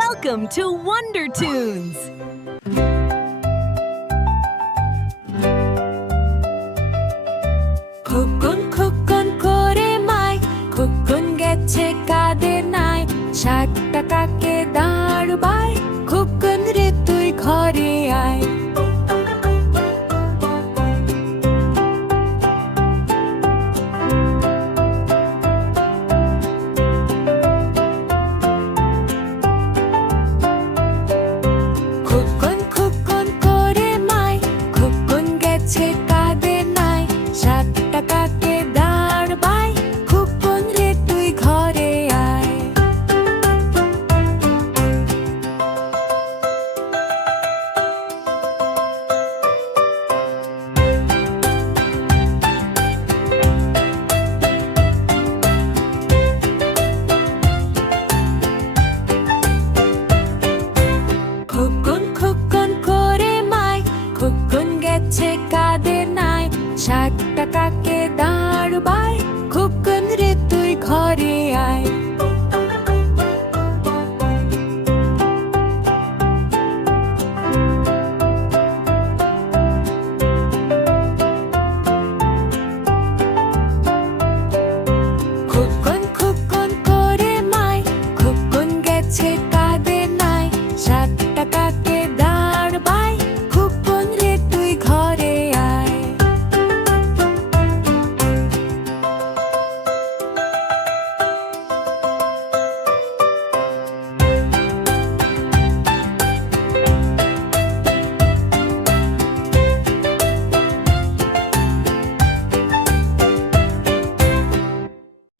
Welcome to Wonder Tunes! খুকুন খুকুন করে মাই খুকুন গেছে কাদের নাই 60 টাকাকে দাঁড়বাই খুকুন রে তুই ঘরে আয় খুকুন খুকুন করে মাই খুকুন গেছে কাদের নাই 60 টাকাকে দাঁড়বাই খুকুন রে তুই ঘরে আয় খুকুন খুকুন করে মাই খুকুন গেছে কাদের নাই 60 টাকাকে দাঁড়বাই খুকুন রে তুই ঘরে আয় খুকুন খুকুন করে মাই খুকুন গেছে কাদের নাই 60 টাকাকে দাঁড়বাই খুকুন রে তুই ঘরে আয়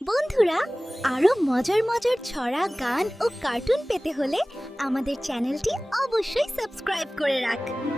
বন্ধুরা আরো মজার মজার ছড়া গান ও কার্টুন পেতে হলে আমাদের চ্যানেলটি অবশ্যই সাবস্ক্রাইব করে রাখ।